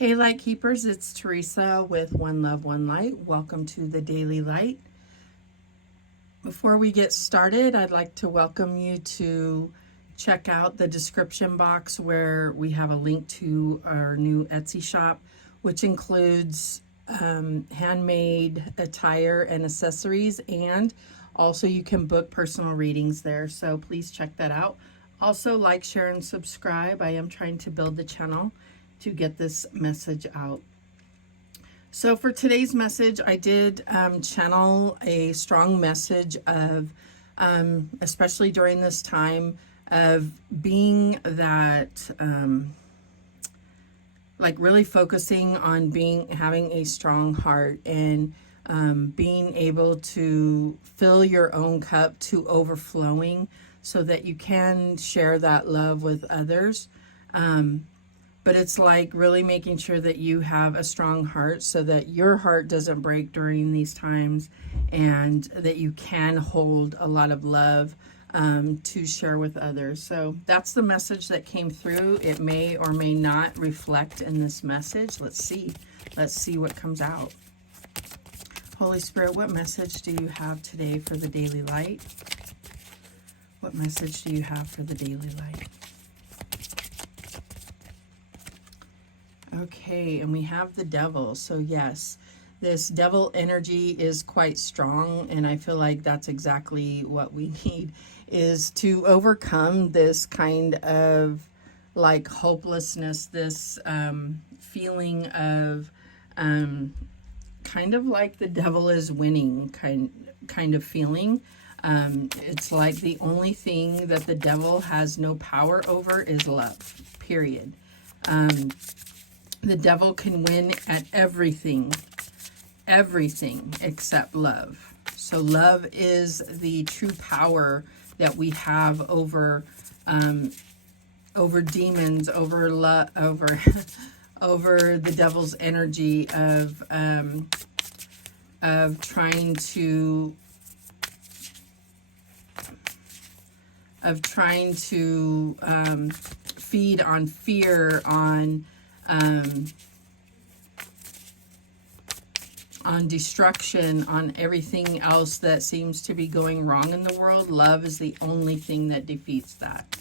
Hey Light Keepers, it's Teresa with One Love, One Light. Welcome to the Daily Light. Before we get started, I'd like to welcome you to check out the description box where we have a link to our new Etsy shop, which includes handmade attire and accessories, and also you can book personal readings there, so please check that out. Also, like, share, and subscribe. I am trying to build the channel to get this message out. So for today's message, I did channel a strong message of, especially during this time, of being that, like really focusing on having a strong heart and being able to fill your own cup to overflowing so that you can share that love with others. But it's like really making sure that you have a strong heart so that your heart doesn't break during these times, and that you can hold a lot of love to share with others. So that's the message that came through. It may or may not reflect in this message. Let's see. Let's see what comes out. Holy Spirit, what message do you have today for the Daily Light? What message do you have for the Daily Light? Okay, and we have the devil. So yes, this devil energy is quite strong, and I feel like that's exactly what we need, is to overcome this kind of like hopelessness, this feeling of kind of like the devil is winning kind of feeling. It's like the only thing that the devil has no power over is love, period. The devil can win at everything except love. So love is the true power that we have over demons, over over the devil's energy of trying to feed on fear, on destruction, on everything else that seems to be going wrong in the world. Love is the only thing that defeats that.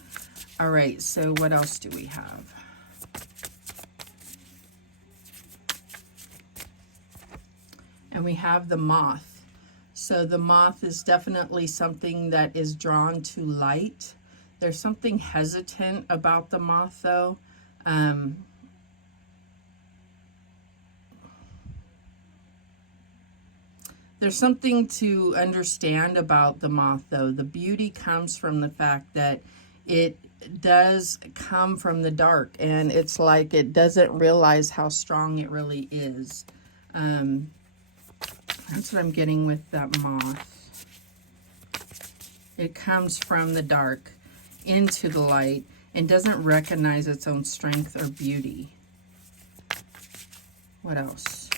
All right, so what else do we have? And we have the moth. So the moth is definitely something that is drawn to light. There's something hesitant about the moth, though. There's something to understand about the moth, though. The beauty comes from the fact that it does come from the dark, and it's like it doesn't realize how strong it really is. That's what I'm getting with that moth. It comes from the dark into the light and doesn't recognize its own strength or beauty. What else?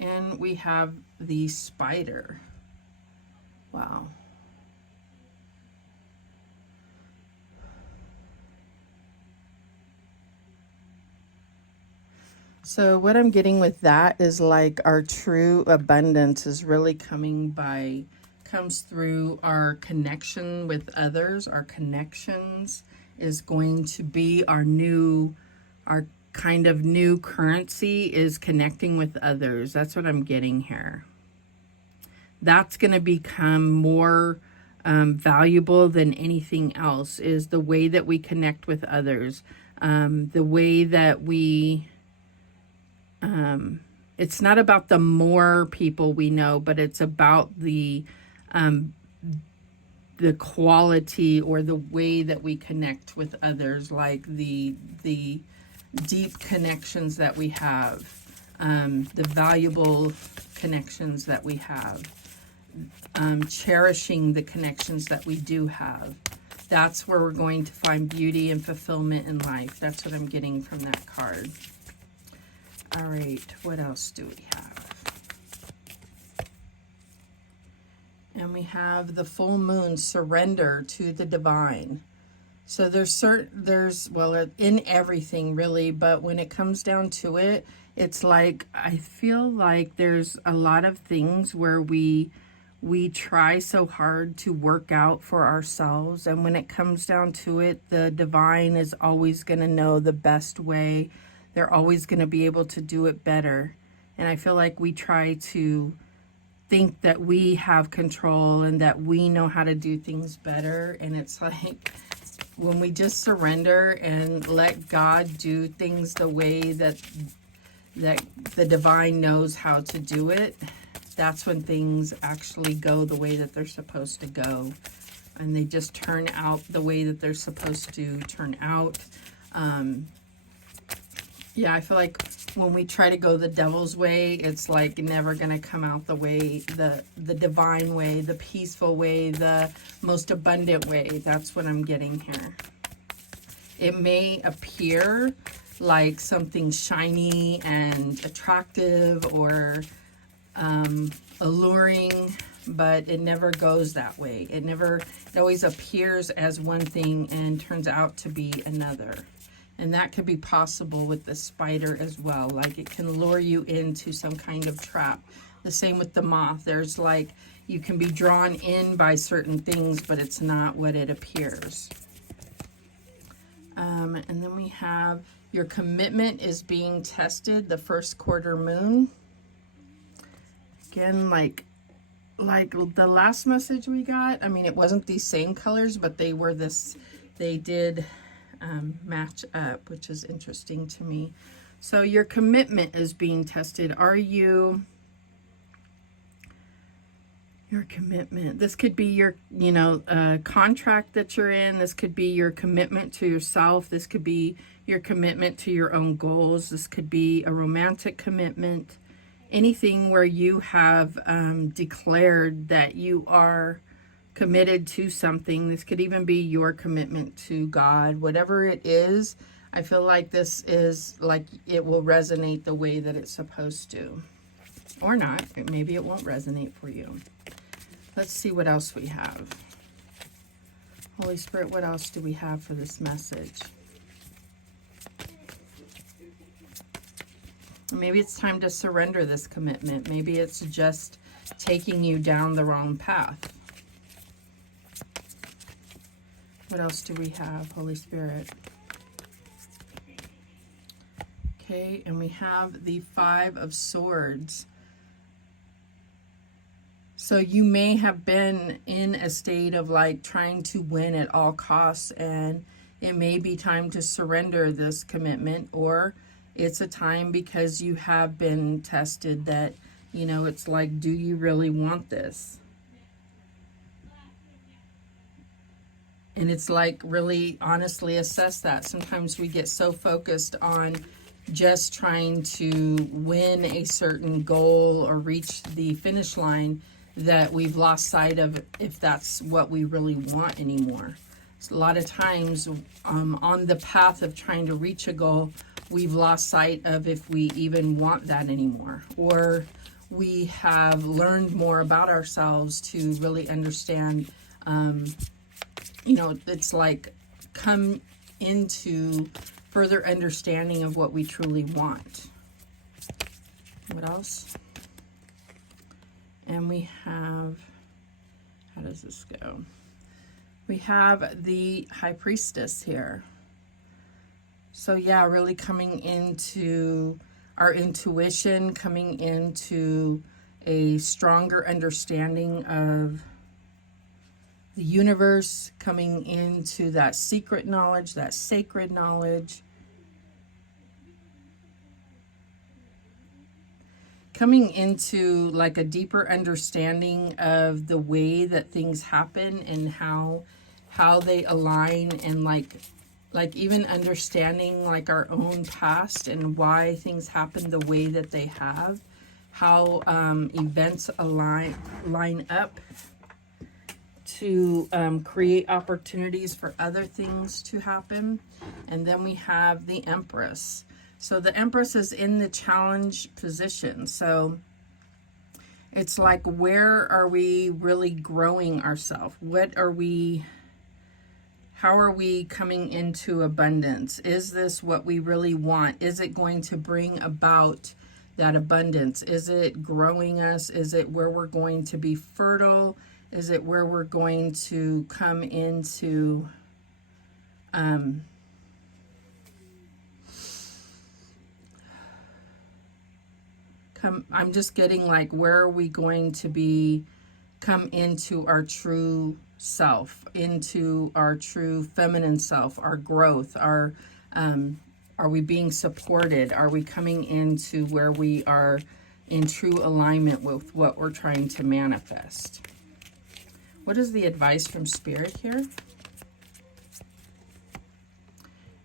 And we have the spider. Wow. So what I'm getting with that is like our true abundance is really comes through our connection with others. Our connections is going to be our kind of new currency, is connecting with others. That's what I'm getting here. That's going to become more valuable than anything else, is the way that we connect with others. The way that we, it's not about the more people we know, but it's about the quality or the way that we connect with others, like the deep connections that we have, the valuable connections that we have, cherishing the connections that we do have. That's where we're going to find beauty and fulfillment in life. That's what I'm getting from that card. All right, what else do we have? And we have the full moon, surrender to the divine. So there's well, in everything really, but when it comes down to it, it's like I feel like there's a lot of things where we try so hard to work out for ourselves, and when it comes down to it, the divine is always going to know the best way. They're always going to be able to do it better. And I feel like we try to think that we have control and that we know how to do things better, and it's like when we just surrender and let God do things the way that the divine knows how to do it, that's when things actually go the way that they're supposed to go, and they just turn out the way that they're supposed to turn out. Yeah, I feel like when we try to go the devil's way, it's like never going to come out the way, the divine way, the peaceful way, the most abundant way. That's what I'm getting here. It may appear like something shiny and attractive or alluring, but it never goes that way. It always appears as one thing and turns out to be another. And that could be possible with the spider as well. Like it can lure you into some kind of trap. The same with the moth. There's like, you can be drawn in by certain things, but it's not what it appears. And then we have your commitment is being tested, the first quarter moon. Again, like the last message we got, I mean, it wasn't these same colors, but they did match up, which is interesting to me. So your commitment is being tested. Your commitment, this could be your contract that you're in. This could be your commitment to yourself. This could be your commitment to your own goals. This could be a romantic commitment, anything where you have declared that you are committed to something. This could even be your commitment to God. Whatever it is, I feel like this is like it will resonate the way that it's supposed to. Or not. Maybe it won't resonate for you. Let's see what else we have. Holy Spirit, what else do we have for this message? Maybe it's time to surrender this commitment. Maybe it's just taking you down the wrong path. What else do we have, Holy Spirit? Okay, and we have the Five of Swords. So you may have been in a state of like trying to win at all costs, and it may be time to surrender this commitment, or it's a time because you have been tested that, it's like, do you really want this? And it's like really honestly assess that. Sometimes we get so focused on just trying to win a certain goal or reach the finish line that we've lost sight of if that's what we really want anymore. So a lot of times on the path of trying to reach a goal, we've lost sight of if we even want that anymore, or we have learned more about ourselves to really understand, it's like come into further understanding of what we truly want. What else? And we have, how does this go? We have the High Priestess here. So yeah, really coming into our intuition, coming into a stronger understanding of the universe, coming into that secret knowledge, that sacred knowledge. Coming into like a deeper understanding of the way that things happen and how they align, and like even understanding like our own past and why things happen the way that they have, how events line up to create opportunities for other things to happen. And then we have the Empress. So the Empress is in the challenge position. So it's like, where are we really growing ourselves? How are we coming into abundance? Is this what we really want? Is it going to bring about that abundance? Is it growing us? Is it where we're going to be fertile? Is it where we're going to come into I'm just getting like, where are we going to come into our true self, into our true feminine self, our growth, are we being supported? Are we coming into where we are in true alignment with what we're trying to manifest? What is the advice from Spirit here?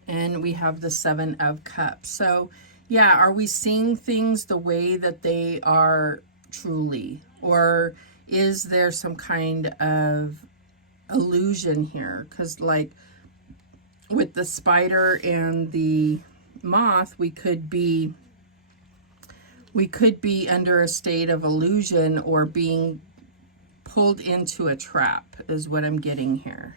And we have the Seven of Cups. So yeah, are we seeing things the way that they are truly? Or is there some kind of illusion here? Because like with the spider and the moth, we could be under a state of illusion or being pulled into a trap is what I'm getting here.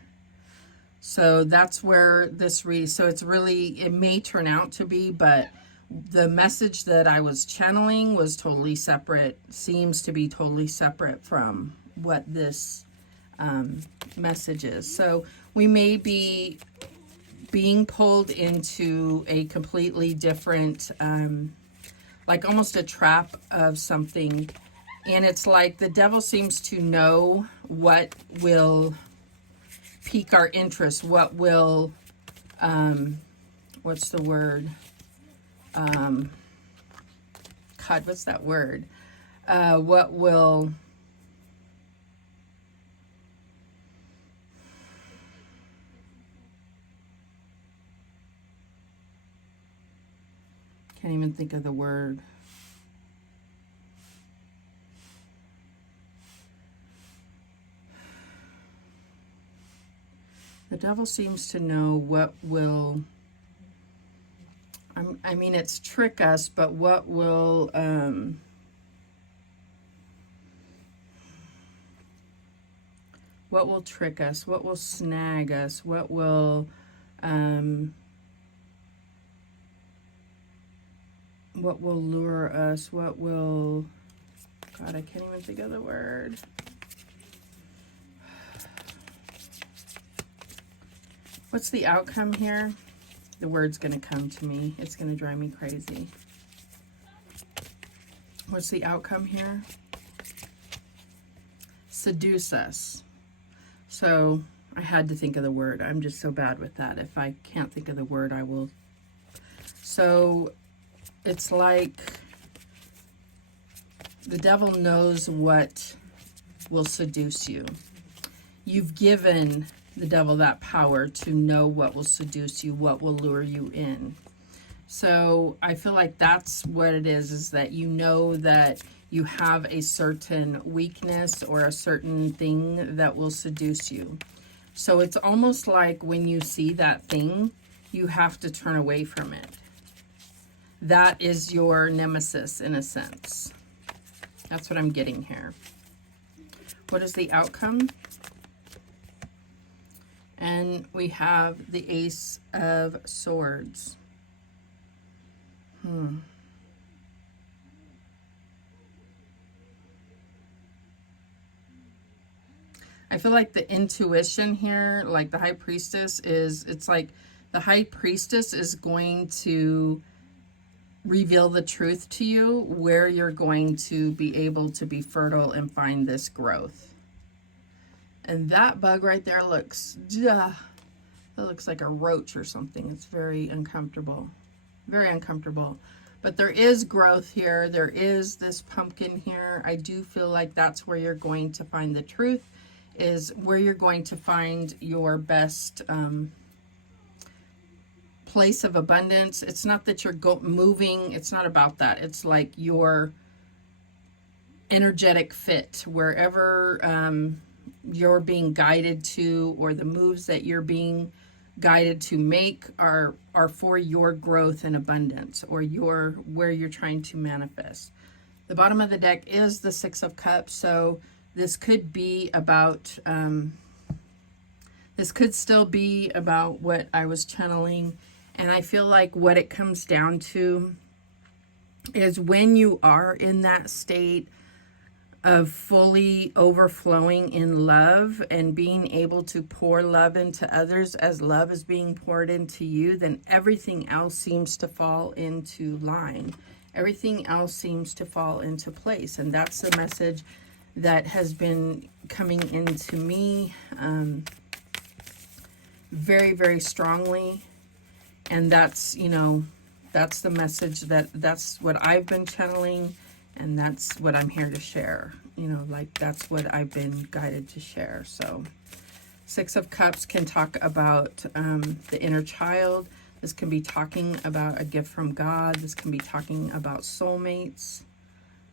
So that's where this so it's really, it may turn out to be, but the message that I was channeling was totally separate, seems to be totally separate from what this message is. So we may be being pulled into a completely different, like almost a trap of something. And it's like the devil seems to know what will pique our interest, what will, what's the word? God, what's that word? What will, can't even think of the word. The devil seems to know what will, I mean, it's trick us, but what will, trick us? What will snag us? What will lure us? What will, God, I can't even think of the word. What's the outcome here? The word's going to come to me. It's going to drive me crazy. What's the outcome here? Seduce us. So I had to think of the word. I'm just so bad with that. If I can't think of the word, I will. So it's like the devil knows what will seduce you. You've given the devil that power to know what will seduce you, what will lure you in. So I feel like that's what it is that you know that you have a certain weakness or a certain thing that will seduce you. So it's almost like when you see that thing, you have to turn away from it. That is your nemesis in a sense. That's what I'm getting here. What is the outcome? And we have the Ace of Swords. I feel like the intuition here, like the High Priestess is, it's like the High Priestess is going to reveal the truth to you where you're going to be able to be fertile and find this growth. And that bug right there looks, that looks like a roach or something. It's very uncomfortable. Very uncomfortable. But there is growth here. There is this pumpkin here. I do feel like that's where you're going to find the truth, is where you're going to find your best place of abundance. It's not that you're moving. It's not about that. It's like your energetic fit wherever you're being guided to, or the moves that you're being guided to make are for your growth and abundance, or where you're trying to manifest. The bottom of the deck is the Six of Cups, so this could be about the This could still be about what I was channeling. And I feel like what it comes down to is when you are in that state of fully overflowing in love and being able to pour love into others as love is being poured into you, then everything else seems to fall into line. Everything else seems to fall into place. And that's the message that has been coming into me very, very strongly. And that's, you know, that's the message that's what I've been channeling, and that's what I'm here to share. You know, like that's what I've been guided to share. So Six of Cups can talk about the inner child. This can be talking about a gift from God. This can be talking about soulmates.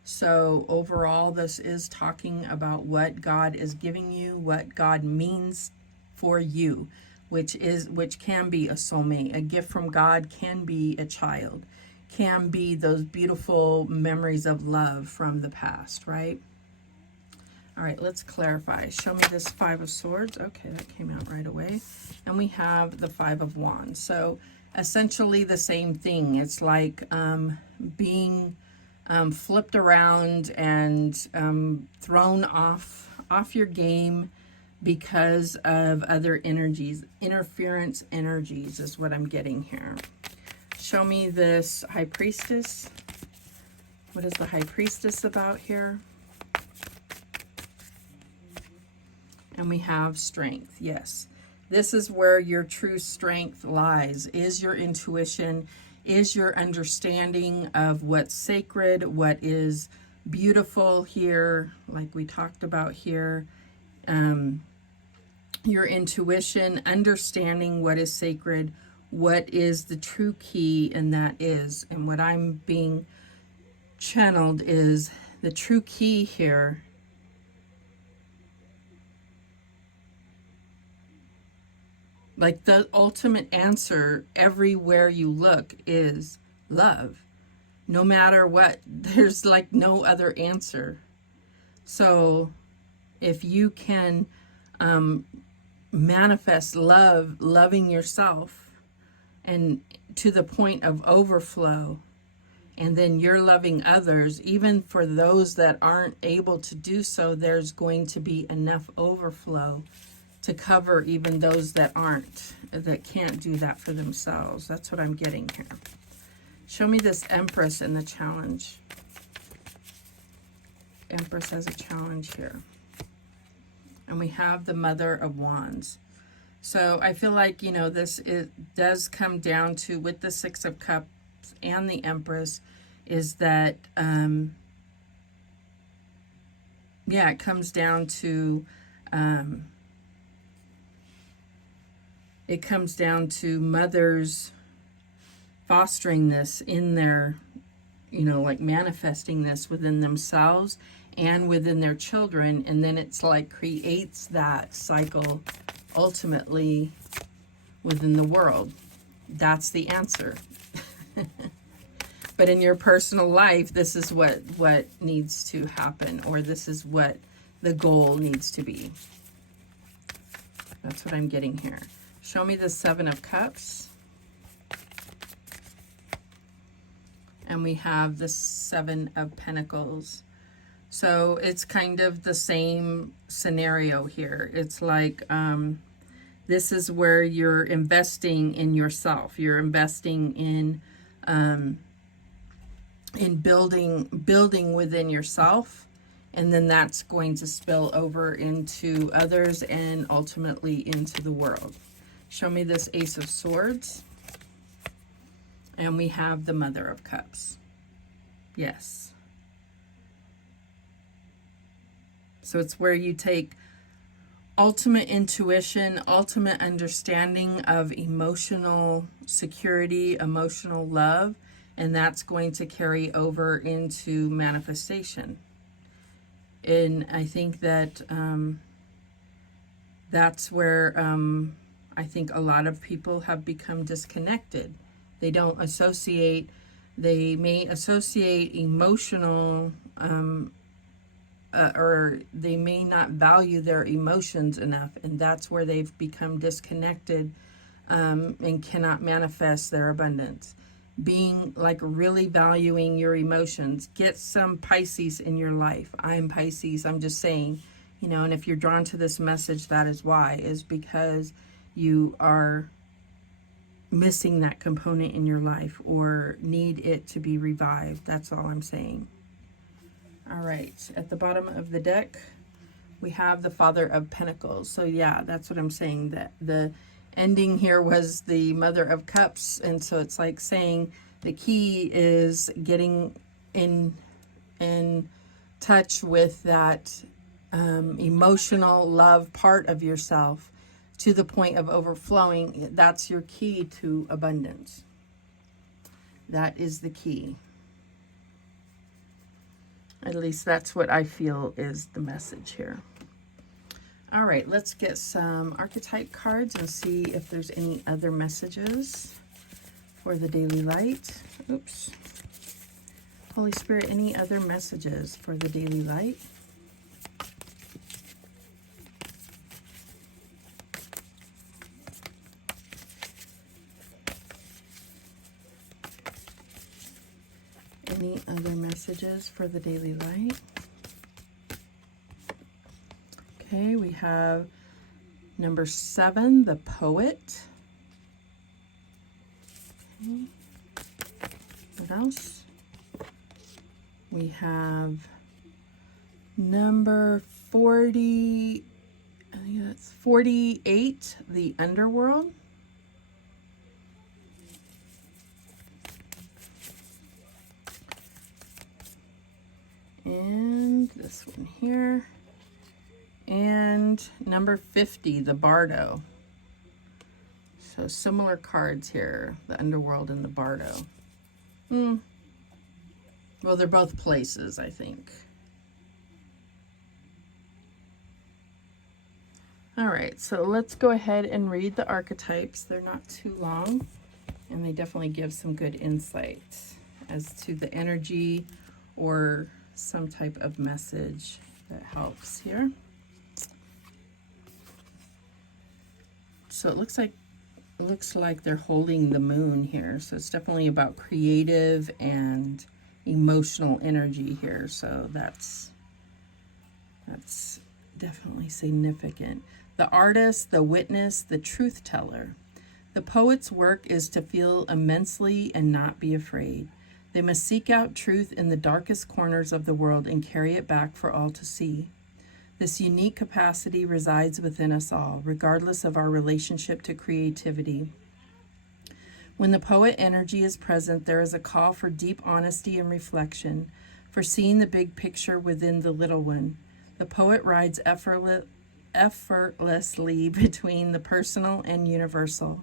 So overall, this is talking about what God is giving you, what God means for you, which can be a soulmate. A gift from God can be a child, can be those beautiful memories of love from the past, right? All right, let's clarify. Show me this Five of Swords. Okay, that came out right away. And we have the Five of Wands. So essentially the same thing. It's like being flipped around and thrown off your game because of other energies. Interference energies is what I'm getting here. Show me this High Priestess. What is the High Priestess about here? And we have Strength. Yes, this is where your true strength lies, is your intuition, is your understanding of what's sacred, what is beautiful here, like we talked about here. Your intuition, understanding what is sacred, what is the true key, and that is, and what I'm being channeled is the true key here like the ultimate answer everywhere you look is love. No matter what, there's like no other answer. So if you can manifest love, loving yourself, and to the point of overflow, and then you're loving others, even for those that aren't able to do so, there's going to be enough overflow to cover even those that can't do that for themselves. That's what I'm getting here. Show me this Empress in the challenge. Empress has a challenge here. And we have the Mother of Wands. So I feel like, you know, does come down to, with the Six of Cups and the Empress, is that, yeah, it comes down to, mothers fostering this in their, you know, like manifesting this within themselves and within their children, and then it's like creates that cycle ultimately within the world. That's the answer. But in your personal life, this is what needs to happen, or this is what the goal needs to be. That's what I'm getting here. Show me the Seven of Cups. And we have the Seven of Pentacles. So it's kind of the same scenario here. It's like this is where you're investing in yourself. You're investing in building within yourself, and then that's going to spill over into others and ultimately into the world. Show me this Ace of Swords. And we have the Mother of Cups. Yes. So it's where you take ultimate intuition, ultimate understanding of emotional security, emotional love, and that's going to carry over into manifestation. And I think that that's where I think a lot of people have become disconnected. They don't associate, they may associate emotional or they may not value their emotions enough, and that's where they've become disconnected, and cannot manifest their abundance. Being like really valuing your emotions. Get some Pisces in your life. I'm Pisces. I'm just saying, you know, and if you're drawn to this message, that is why, is because you are missing that component in your life or need it to be revived. That's all I'm saying. All right, at the bottom of the deck, we have the Father of Pentacles. So yeah, that's what I'm saying, that the ending here was the Mother of Cups. And so it's like saying the key is getting in touch with that emotional love part of yourself to the point of overflowing. That's your key to abundance. That is the key. At least that's what I feel is the message here. All right, let's get some archetype cards and see if there's any other messages for the daily light. Oops. Holy Spirit, any other messages for the daily light? Any other messages for the daily light? Okay, we have number 7, the Poet. Okay. What else? We have number 40, I think that's 48, the Underworld. And this one here. And number 50, the Bardo. So similar cards here, the Underworld and the Bardo. Well, they're both places, I think. All right, so let's go ahead and read the archetypes. They're not too long, and they definitely give some good insight as to the energy or some type of message that helps here. So it looks like they're holding the moon here. So it's definitely about creative and emotional energy here. So that's definitely significant. The artist, the witness, the truth teller. The poet's work is to feel immensely and not be afraid. They must seek out truth in the darkest corners of the world and carry it back for all to see. This unique capacity resides within us all, regardless of our relationship to creativity. When the poet energy is present, there is a call for deep honesty and reflection, for seeing the big picture within the little one. The poet rides effortlessly between the personal and universal.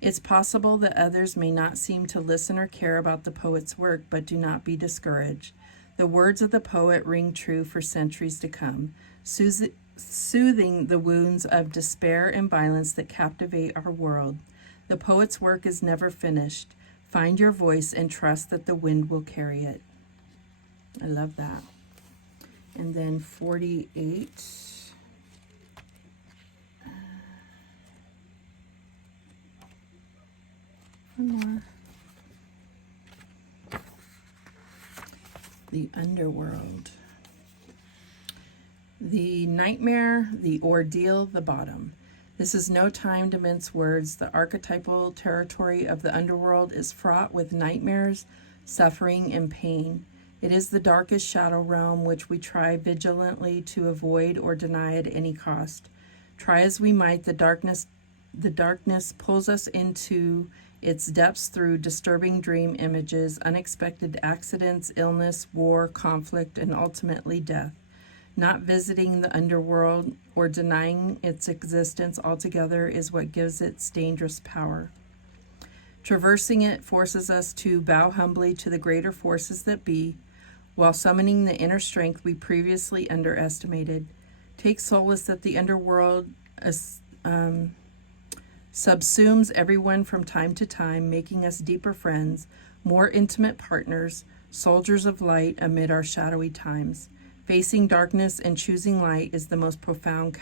It's possible that others may not seem to listen or care about the poet's work, but do not be discouraged. The words of the poet ring true for centuries to come, soothing the wounds of despair and violence that captivate our world. The poet's work is never finished. Find your voice and trust that the wind will carry it. I love that. And then 48. One more. The Underworld. The Nightmare, the Ordeal, the Bottom. This is no time to mince words. The archetypal territory of the underworld is fraught with nightmares, suffering, and pain. It is the darkest shadow realm which we try vigilantly to avoid or deny at any cost. Try as we might, the darkness pulls us into its depths through disturbing dream images, unexpected accidents, illness, war, conflict, and ultimately death. Not visiting the underworld or denying its existence altogether is what gives its dangerous power. Traversing it forces us to bow humbly to the greater forces that be, while summoning the inner strength we previously underestimated. Take solace that the underworld subsumes everyone from time to time, making us deeper friends, more intimate partners, soldiers of light amid our shadowy times. Facing darkness and choosing light is the most profound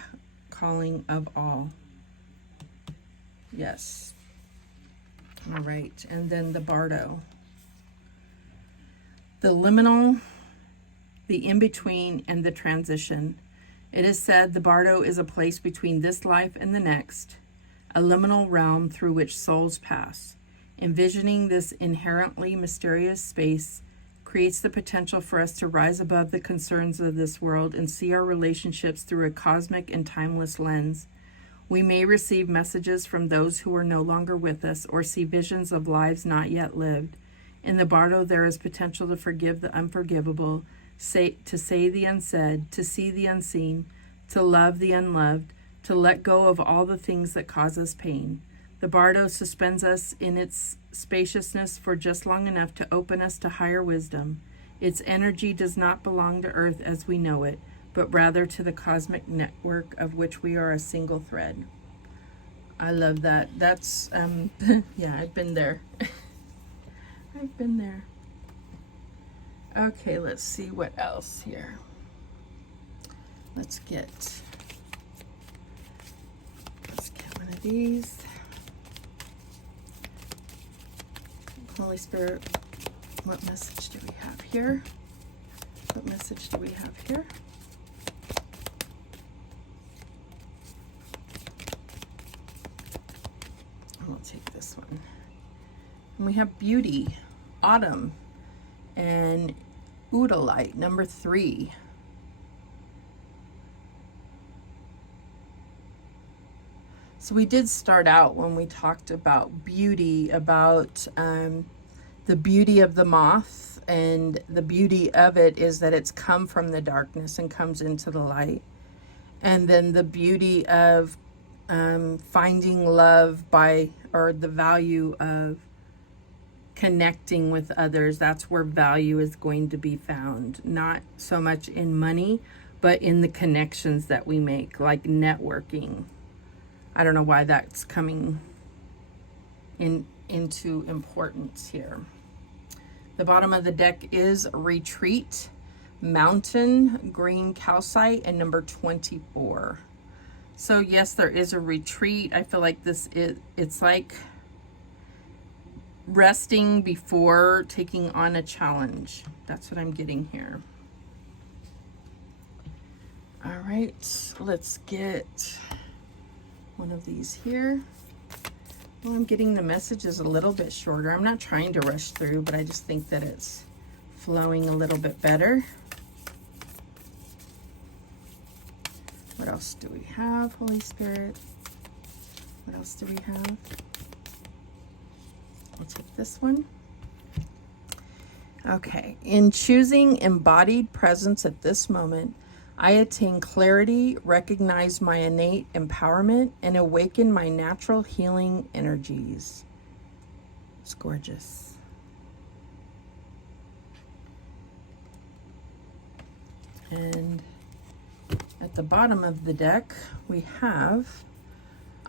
calling of all. Yes. All right. And then the Bardo. The liminal, the in-between, and the transition. It is said the Bardo is a place between this life and the next, a liminal realm through which souls pass. Envisioning this inherently mysterious space creates the potential for us to rise above the concerns of this world and see our relationships through a cosmic and timeless lens. We may receive messages from those who are no longer with us or see visions of lives not yet lived. In the Bardo, there is potential to forgive the unforgivable, to say the unsaid, to see the unseen, to love the unloved, to let go of all the things that cause us pain. The Bardo suspends us in its spaciousness for just long enough to open us to higher wisdom. Its energy does not belong to Earth as we know it, but rather to the cosmic network of which we are a single thread. I love that. That's, yeah, I've been there. I've been there. Okay, let's see what else here. Let's get one of these. Holy Spirit, what message do we have here? What message do we have here? We'll take this one. And we have Beauty, Autumn, and Light, number 3. So we did start out when we talked about beauty, about the beauty of the moth, and the beauty of it is that it's come from the darkness and comes into the light. And then the beauty of finding love or the value of connecting with others. That's where value is going to be found. Not so much in money, but in the connections that we make, like networking. I don't know why that's coming into importance here. The bottom of the deck is Retreat, Mountain, Green Calcite, and number 24. So yes, there is a retreat. I feel like it's like resting before taking on a challenge. That's what I'm getting here. All right, let's get one of these here. Well, I'm getting the messages a little bit shorter. I'm not trying to rush through, but I just think that it's flowing a little bit better. What else do we have, Holy Spirit? What else do we have? I'll take this one. Okay. In choosing embodied presence at this moment, I attain clarity, recognize my innate empowerment, and awaken my natural healing energies. It's gorgeous. And at the bottom of the deck, we have,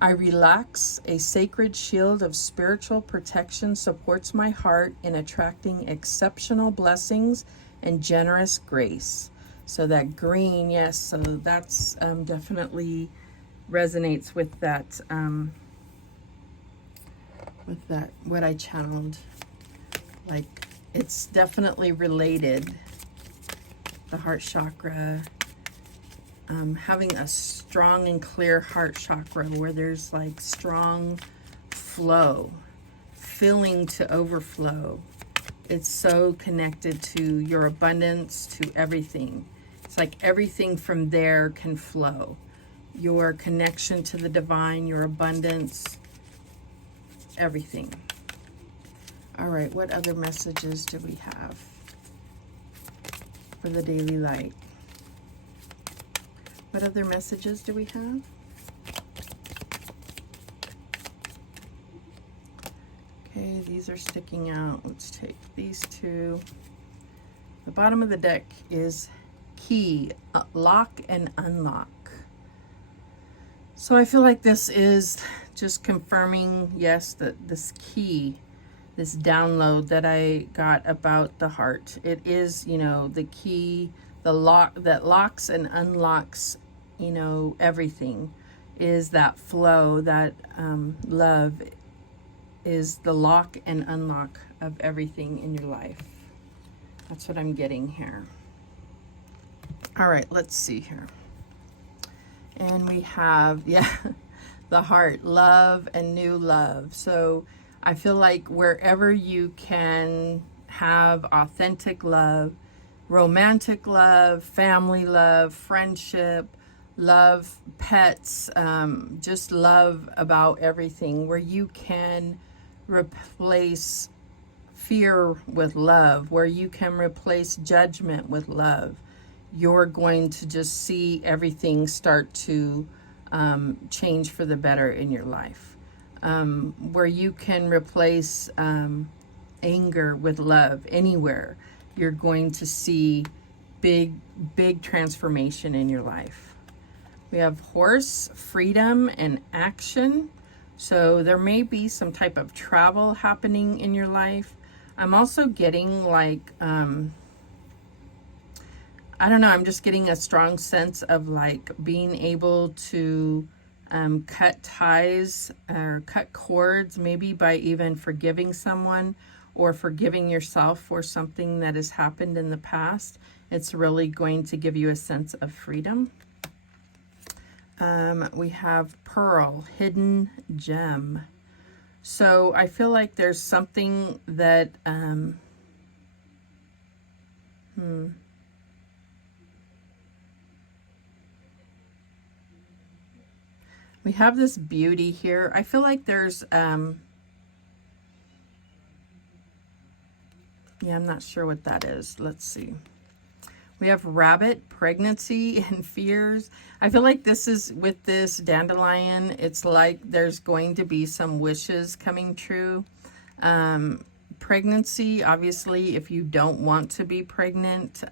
I relax, a sacred shield of spiritual protection supports my heart in attracting exceptional blessings and generous grace. So that green, yes, so that's definitely resonates with that, what I channeled. Like, it's definitely related. The heart chakra, having a strong and clear heart chakra where there's like strong flow, filling to overflow. It's so connected to your abundance, to everything. It's like everything from there can flow. Your connection to the divine, your abundance, everything. All right, what other messages do we have for the daily light? What other messages do we have? Okay, these are sticking out. Let's take these two. The bottom of the deck is Key, Lock and Unlock. So I feel like this is just confirming, yes, that this key, this download that I got about the heart. It is, you know, the key the lock that locks and unlocks, you know, everything, is that flow, that love is the lock and unlock of everything in your life. That's what I'm getting here. All right, let's see here. And we have, yeah, the heart, love and new love. So I feel like wherever you can have authentic love, romantic love, family love, friendship, love, pets, just love about everything, where you can replace fear with love, where you can replace judgment with love, you're going to just see everything start to change for the better in your life. Where you can replace anger with love anywhere, you're going to see big transformation in your life. We have horse, freedom, and action. So there may be some type of travel happening in your life. I'm also getting like, I don't know, I'm just getting a strong sense of like being able to cut ties or cut cords, maybe by even forgiving someone or forgiving yourself for something that has happened in the past. It's really going to give you a sense of freedom. We have pearl, hidden gem. So I feel like there's something that, we have this beauty here. I feel like there's, yeah, I'm not sure what that is. Let's see. We have rabbit, pregnancy, and fears. I feel like this is, with this dandelion, it's like there's going to be some wishes coming true. Pregnancy, obviously, if you don't want to be pregnant,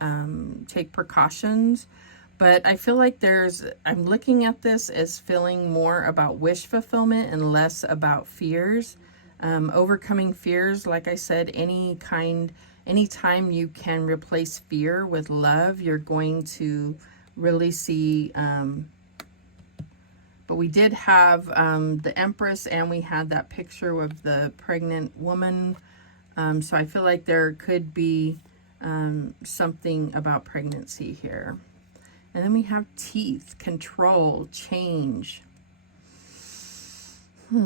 take precautions. But I feel like I'm looking at this as feeling more about wish fulfillment and less about fears. Overcoming fears, like I said, anytime you can replace fear with love, you're going to really see, but we did have the Empress, and we had that picture of the pregnant woman. So I feel like there could be something about pregnancy here. And then we have teeth, control, change. I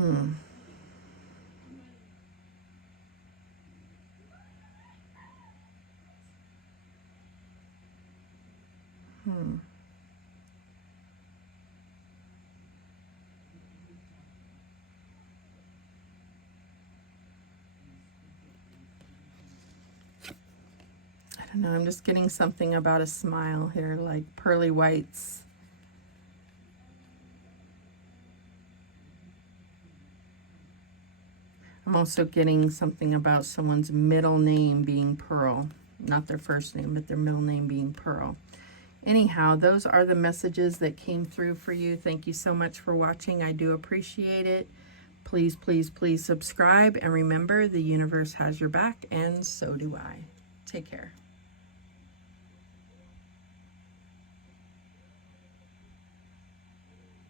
don't know, I'm just getting something about a smile here, like pearly whites. I'm also getting something about someone's middle name being Pearl. Not their first name, but their middle name being Pearl. Anyhow, those are the messages that came through for you. Thank you so much for watching. I do appreciate it. Please, please, please subscribe. And remember, the universe has your back, and so do I. Take care.